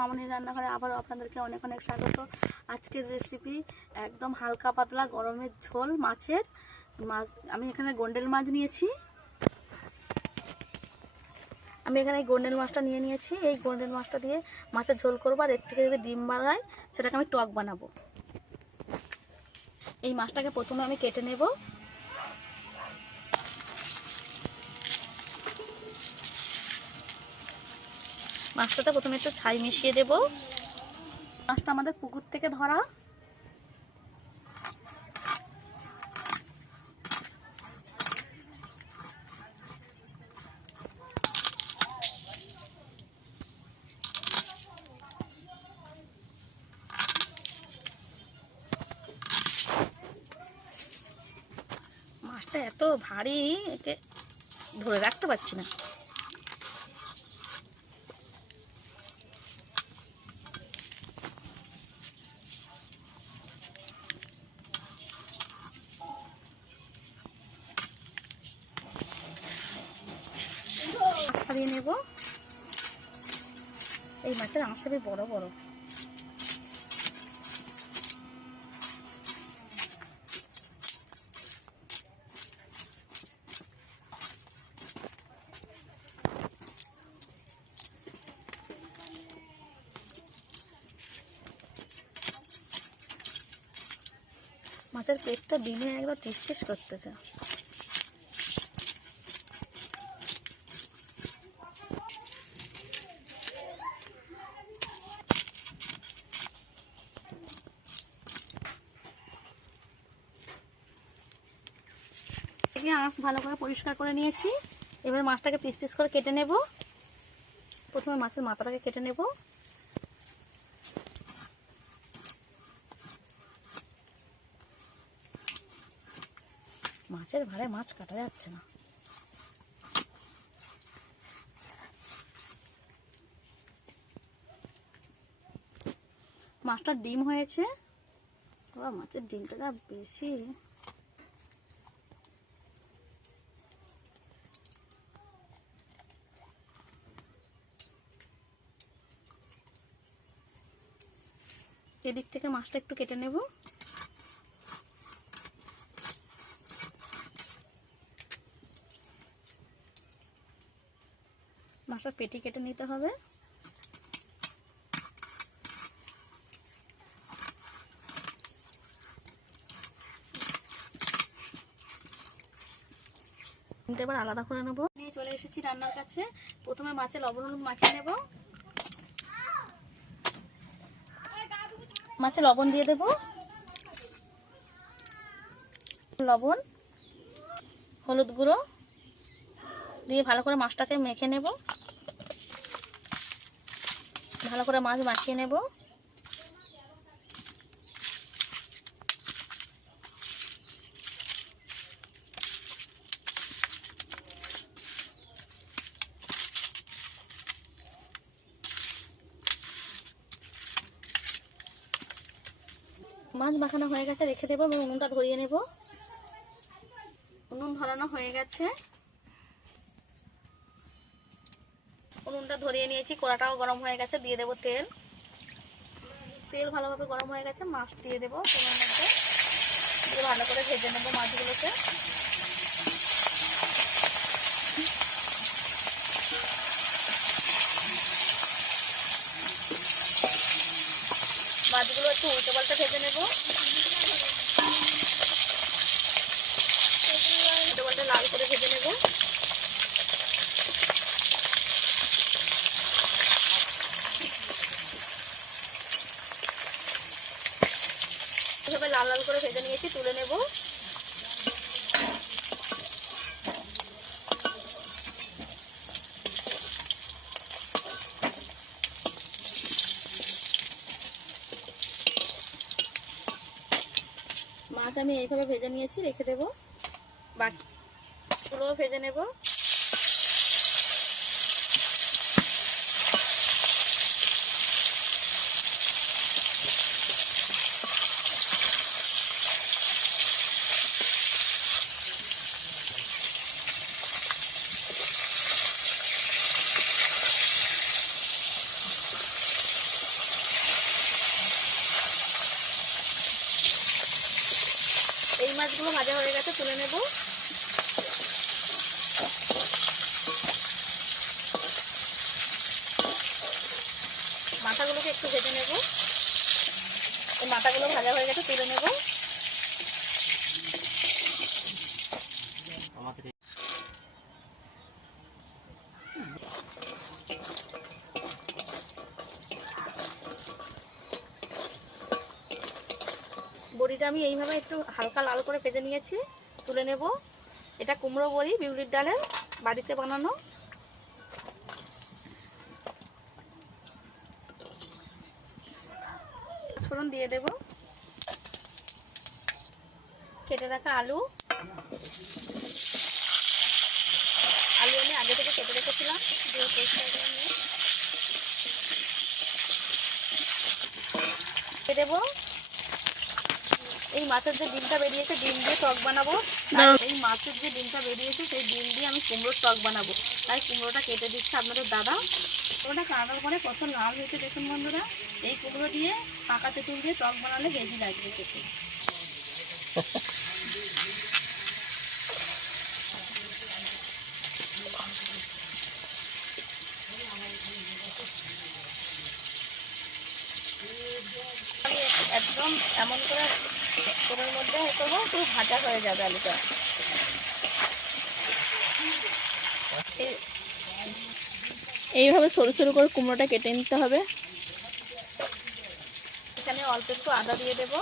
মামনির রান্নাঘরে আবারও আপনাদেরকে অনেক অনেক স্বাগত। আজকের রেসিপি একদম হালকা পাতলা গরমের ঝোল মাছের। আমি এখানে গোন্ডেল মাছ নিয়েছি। গোন্ডেল মাছটা নিয়েছি। এই গোন্ডেল মাছটা দিয়ে মাছের ঝোল করবো, আর এর থেকে যদি ডিম বানাই সেটাকে আমি টক বানাবো। এই মাছটাকে প্রথমে আমি কেটে নেব। মাছটাতে প্রথমে একটু ছাই মিশিয়ে দেব। মাছটা আমাদের পুকুর থেকে ধরা। মাছটা এত ভারী, একে ধরে রাখতে পারছি না। ছাড়িয়ে নেব। এই মাছের আঁশ হবে বড় বড়। মাছের পেটটা ডিমে একদম টিস টিস করতেছে। আঁশ ভালো করে পরিষ্কার করে নিয়েছি। এবার মাছটাকে পিস পিস করে কেটে নেব। প্রথমে মাছের মাথাটাকে কেটে নেব। মাছের ভারে মাছ কাটা যাচ্ছে না। মাছটার ডিম হয়েছে। মাছের ডিমটা বেশি। এদিক থেকে মাছটা একটু কেটে নেব। মাছটার পেটি কেটে নিতে হবে। এবার আলাদা করে নেব। নিয়ে চলে এসেছি রান্নার কাছে। প্রথমে মাছে লবণ হলুদ মাখিয়ে নেব। মাছে লবণ দিয়ে দেব। লবণ হলুদ গুঁড়ো দিয়ে ভালো করে মাছটাকে মেখে নেব। ভালো করে মাছ মাখিয়ে নেব। মাছ মাখানো হয়ে গেছে, রেখে দেবো এবং উনুনটা ধরিয়ে নেব। উনুন ধরানো হয়ে গেছে। উনুনটা ধরিয়ে নিয়েছি, কড়াটাও গরম হয়ে গেছে। দিয়ে দেবো তেল। তেল ভালোভাবে গরম হয়ে গেছে। মাছ দিয়ে দেবো তেলের মধ্যে। দিয়ে ভালো করে ভেজে নেবো মাছগুলোকে। মাছগুলো একটু উল্টে পাল্টে ভেজে নেব। উল্টে পাল্টে লাল করে ভেজে নেব। এভাবে লাল লাল করে ভেজে নিয়েছি, তুলে নেব। মাছ আমি এইভাবে ভেজে নিয়েছি, রেখে দেব। বাকিগুলোও ভেজে নেব। মাছগুলো ভাজা হয়ে গেছে, তুলে নেব। মাথাগুলোকে একটু ভেজে নেব। এই মাথাগুলো ভাজা হয়ে গেছে, তুলে নেব। বড়িটা আমি এইভাবে একটু হালকা লাল করে ভেজে নিয়েছি, তুলে নেব। এটা কুমড়ো বড়ি, বিউলির ডালের, বাড়িতে বানানো। ফোড়ন দিয়ে দেব। কেটে রাখা আলু আমি আগে থেকে কেটে রেখেছিলাম, দিয়ে পরিষ্কার করে নিয়ে দেবো। এই মাছের যে ডিমটা বেরিয়েছে, ডিম দিয়ে টক বানাবো। এই মাছের যে ডিমটা বেরিয়েছে সেই ডিম দিয়ে আমি কুমড়োর টক বানাবো। তাই কুমড়োটা কেটে দিচ্ছে আপনাদের দাদা। কুমড়োটা কাটার পরে কত লাল হয়েছে দেখুন বন্ধুরা। এই কুমড়ো দিয়ে পাকা তেঁতুল দিয়ে টক বানালে হেভি লাগবে খেতে। আমি একদম এমন করে তেলের মধ্যে করবো, পুরো ভাজা হয়ে যাবে আলুটা। এইভাবে সরু সরু করে কুমড়োটা কেটে নিতে হবে। এখানে অল্প একটু আদা দিয়ে দেব।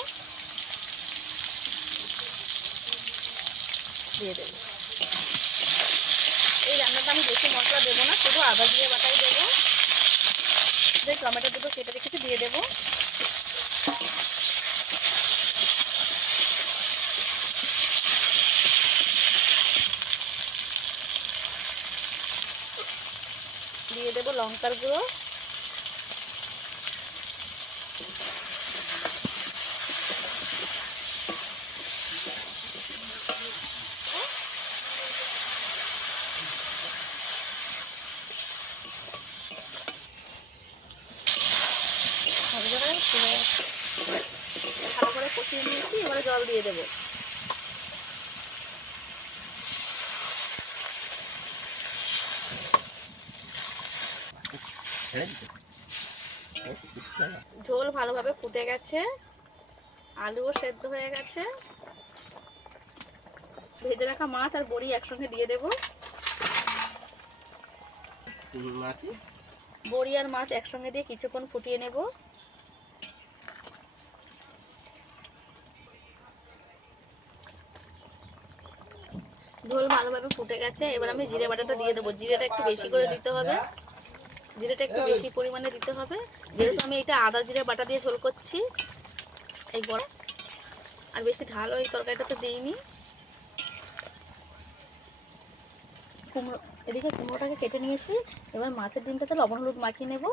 এই রান্নাটা আমি বেশি মশলা দেবো না, শুধু আদা জিরে বাটাই দেবো। যে টমেটো দুটো কেটে রেখেছি দিয়ে দেবো। দিয়ে দেবো লঙ্কার গুঁড়ো, ভালো করে কষিয়ে নিয়েছি। এবারে জল দিয়ে দেবো। ঝোল ভালোভাবে ফুটে গেছে, আলুও সেদ্ধ হয়ে গেছে। ভেজে রাখা মাছ আর বড়ি একসঙ্গে দিয়ে দেবো। বড়ি আর মাছ একসঙ্গে দিয়ে কিছুক্ষণ ফুটিয়ে নেব। ঝোল ভালোভাবে ফুটে গেছে। এবার আমি জিরে বাটাটা দিয়ে দেবো। জিরেটা একটু বেশি করে দিতে হবে, জিরেটা একটু বেশি পরিমাণে দিতে হবে, যেহেতু আমি এটা আদা জিরে বাটা দিয়ে ঝোল করছি। এই গরম আর বেশি ঝাল ওই তরকারিটা তো দিইনি। কুমড়ো এদিকে কুমড়োটাকে কেটে নিয়েছি। এবার মাছের ডিমটাতে লবণ হলুদ মাখিয়ে নেব,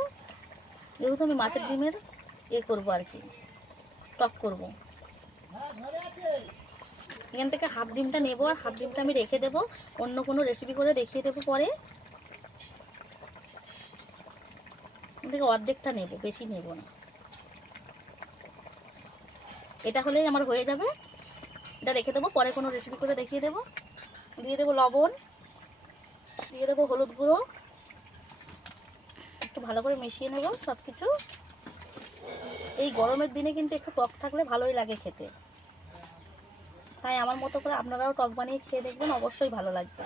যেহেতু আমি মাছের ডিমের করবো আর কি, টক করবো। এখান থেকে হাফ ডিমটা নেব আর হাফ ডিমটা আমি রেখে দেবো, অন্য কোনো রেসিপি করে দেখিয়ে দেবো পরে। এখান থেকে অর্ধেকটা নেব, বেশি নেব না। এটা হলেই আমার হয়ে যাবে। এটা রেখে দেবো, পরে কোনো রেসিপি করে দেখিয়ে দেবো। দিয়ে দেবো লবণ, দিয়ে দেবো হলুদ গুঁড়ো, একটু ভালো করে মিশিয়ে নেব সব কিছু। এই গরমের দিনে কিন্তু একটু টক থাকলে ভালোই লাগে খেতে, তাই আমার মতো করে আপনারাও টক বানিয়ে খেয়ে দেখবেন, অবশ্যই ভালো লাগবে।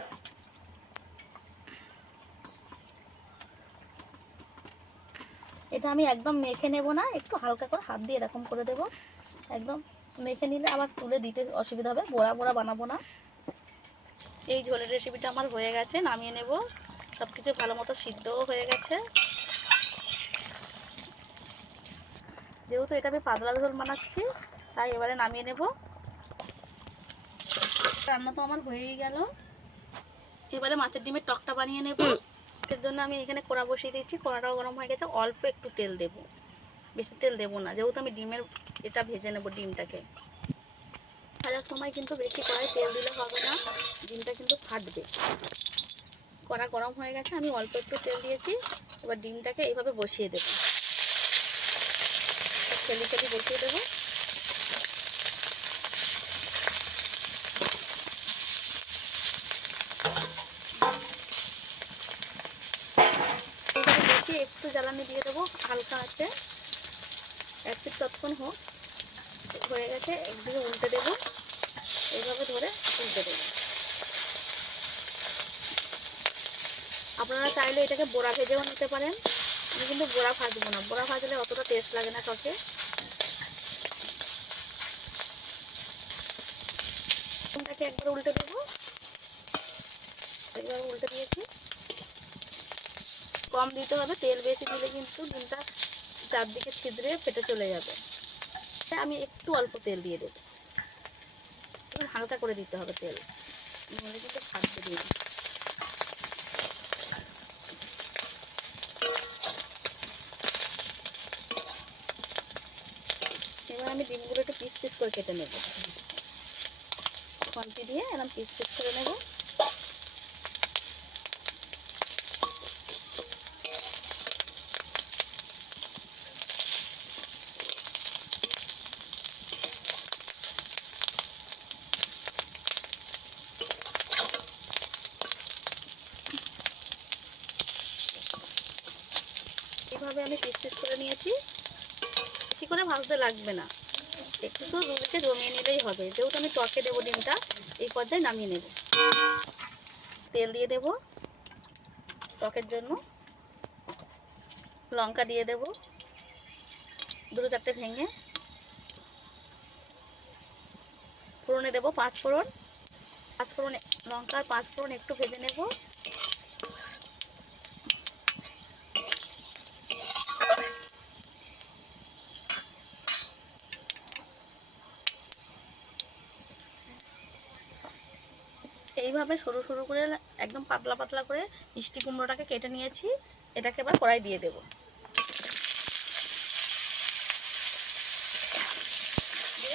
এটা আমি একদম মেখে নেব না, একটু হালকা করে হাত দিয়ে এরকম করে দেব। একদম মেখে নিলে আবার তুলে দিতে অসুবিধা হবে, বড়া বড়া বানাবো না। এই ঝোলের রেসিপিটা আমার হয়ে গেছে, নামিয়ে নেব। সব কিছু ভালো মতো সিদ্ধও হয়ে গেছে। যেহেতু এটা আমি পাতলা ঝোল বানাচ্ছি, তাই এবারে নামিয়ে নেব। রান্না তো আমার হয়েই গেল। এবারে মাছের ডিমের টকটা বানিয়ে নেব। এর জন্য আমি এখানে কড়া বসিয়ে দিয়েছি, কড়াটাও গরম হয়ে গেছে। অল্প একটু তেল দেব, বেশি তেল দেব না, যেহেতু আমি ডিমের এটা ভেজে নেব। ডিমটাকে ভাজার সময় কিন্তু বেশি কড়াই তেল দিলে হবে না, ডিমটা কিন্তু ফাটবে। কড়া গরম হয়ে গেছে, আমি অল্প একটু তেল দিয়েছি। এবার ডিমটাকে এইভাবে বসিয়ে দেব, ছেলে বসিয়ে দেবো। দেবো হালকা আছে, এক পিঠ ততক্ষণ হোক, হয়ে গেছে। একদিকে উল্টে দেবো, এইভাবে ধরে উল্টে দেবো। আপনারা চাইলে এটাকে বড়া ভেজেও নিতে পারেন, আমি কিন্তু বড়া ভাজবো না, বড়া ভাজলে অতটা টেস্ট লাগে না টকে। ডিমটাকে একবার উল্টে দেবো, একবার উল্টে দিয়েছি। কম দিতে হবে, তেল বেশি দিলে কিন্তু ডিমটা চারদিকে ছিদ্রে ফেটে চলে যাবে। আমি একটু অল্প তেল দিয়ে দেবো, হালকা করে দিতে হবে তেল, নাহলে কিন্তু ফাটবে ডিম। এবার আমি ডিমগুলো একটু পিস পিস করে কেটে নেব, খন্তি দিয়ে এরকম পিস পিস করে নেব। এইভাবে আমি পিস পিস করে নিয়েছি। বেশি করে ভাজতে লাগবে না, একটু তো দুধকে জমিয়ে নিলেই হবে। যেহেতু আমি টকে দেবো ডিমটা, এই পর্যায়ে নামিয়ে নেব। তেল দিয়ে দেব টকের জন্য, লঙ্কা দিয়ে দেব দুটো চারটে ভেঙে, ফোড়নে দেবো 5 ফোড়ন। 5 ফোড়ন লঙ্কার 5 ফোড়ন একটু ভেজে নেব। এইভাবে সরু সরু করে একদম পাতলা পাতলা করে মিষ্টি কুমড়োটাকে কেটে নিয়েছি, এটাকে এবার কড়াই দিয়ে দেব।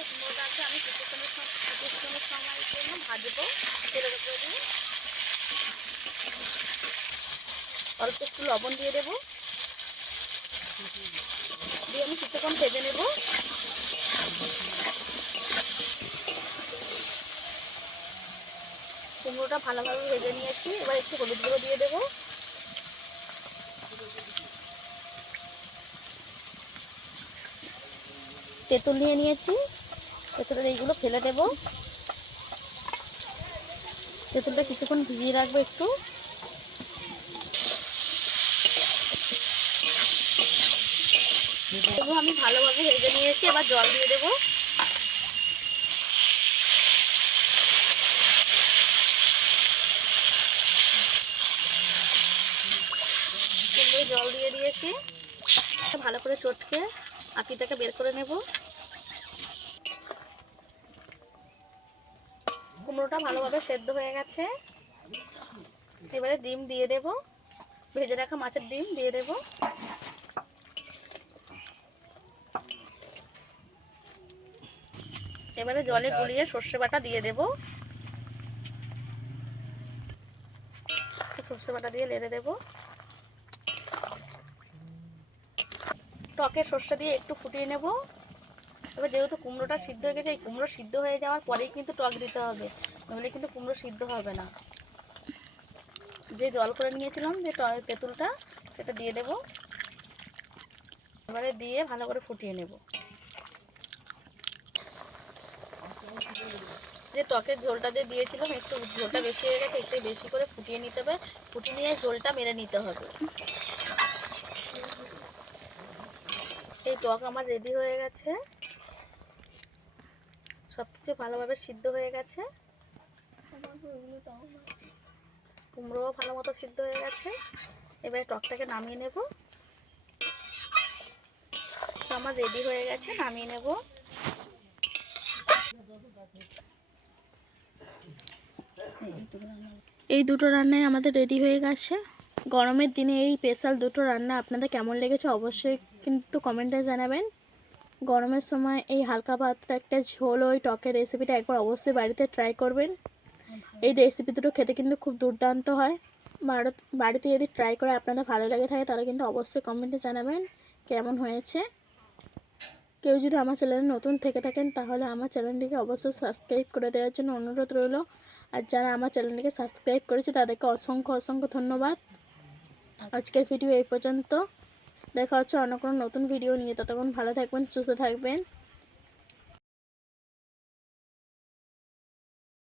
কুমড়োটাকে আমি কিছুক্ষণের সময়ের জন্য ভাজবো তেলের উপরে দিয়ে। অল্প একটু লবণ দিয়ে দেবো, দিয়ে আমি কিছুক্ষণ ভেজে নেব। কুমড়োটা ভালোভাবে ভেজে নিয়েছি, এবার একটু হলুদ গুঁড়ো দিয়ে দেবো। তেঁতুল নিয়ে নিয়েছি, তেঁতুলের এইগুলো ফেলে দেব। তেঁতুলটা কিছুক্ষণ ভিজিয়ে রাখবো একটু। এগুলো আমি ভালোভাবে ভেজে নিয়েছি, এবার জল দিয়ে দেবো। জল দিয়ে দিয়েছি, ভালো করে চটকে আঁকিটাকে বের করে নেব। কুমড়োটা ভালোভাবে সেদ্ধ হয়ে গেছে, এবারে ডিম দিয়ে দেব, ভেজে রাখা মাছের ডিম দিয়ে দেব। এবারে জলে গুলিয়ে সর্ষে বাটা দিয়ে দেব, সর্ষে বাটা দিয়ে নেড়ে দেব। টকে সর্ষে দিয়ে একটু ফুটিয়ে নেব। এবার যেহেতু কুমড়োটা সিদ্ধ হয়ে গেছে, এই কুমড়ো সিদ্ধ হয়ে যাওয়ার পরেই কিন্তু টক দিতে হবে, নইলে কিন্তু কুমড়ো সিদ্ধ হবে না। যে জল করে নিয়েছিলাম যে তেঁতুলটা, সেটা দিয়ে দেব। এবারে দিয়ে ভালো করে ফুটিয়ে নেব। যে টকের ঝোলটা যে দিয়েছিলাম, একটু ঝোলটা বেশি হয়ে গেছে, একটু বেশি করে ফুটিয়ে নিতে হবে। ফুটিয়ে নিয়ে ঝোলটা মেরে নিতে হবে। এই টক আমার রেডি হয়ে গেছে, সব কিছু ভালোভাবে সিদ্ধ হয়ে গেছে। কুমড়োও ভালো মতো সিদ্ধ হয়ে গেছে। এবারে টকটাকে নামিয়ে নেব। আমার রেডি হয়ে গেছে, নামিয়ে নেব। এই দুটো রান্নাই আমাদের রেডি হয়ে গেছে। গরমের দিনে এই স্পেশাল দুটো রান্না আপনাদের কেমন লেগেছে অবশ্যই কিন্তু কমেন্টে জানাবেন। গরমের সময় এই হালকা পাতলা একটা ঝোল ওই টকের রেসিপিটা একবার অবশ্যই বাড়িতে ট্রাই করবেন। এই রেসিপি দুটো খেতে কিন্তু খুব দুর্দান্ত হয়। বাড়িতে যদি ট্রাই করে আপনাদের ভালো লেগে থাকে তাহলে কিন্তু অবশ্যই কমেন্টে জানাবেন কেমন হয়েছে। কেউ যদি আমার চ্যানেলে নতুন থেকে থাকেন তাহলে আমার চ্যানেলটিকে অবশ্যই সাবস্ক্রাইব করে দেওয়ার জন্য অনুরোধ রইল। আর যারা আমার চ্যানেলটিকে সাবস্ক্রাইব করেছে তাদেরকে অসংখ্য অসংখ্য ধন্যবাদ। আজকের ভিডিও এই পর্যন্ত। দেখা হচ্ছে অন্য কোনো নতুন ভিডিও নিয়ে। ততক্ষণ ভালো থাকবেন, সুস্থ থাকবেন।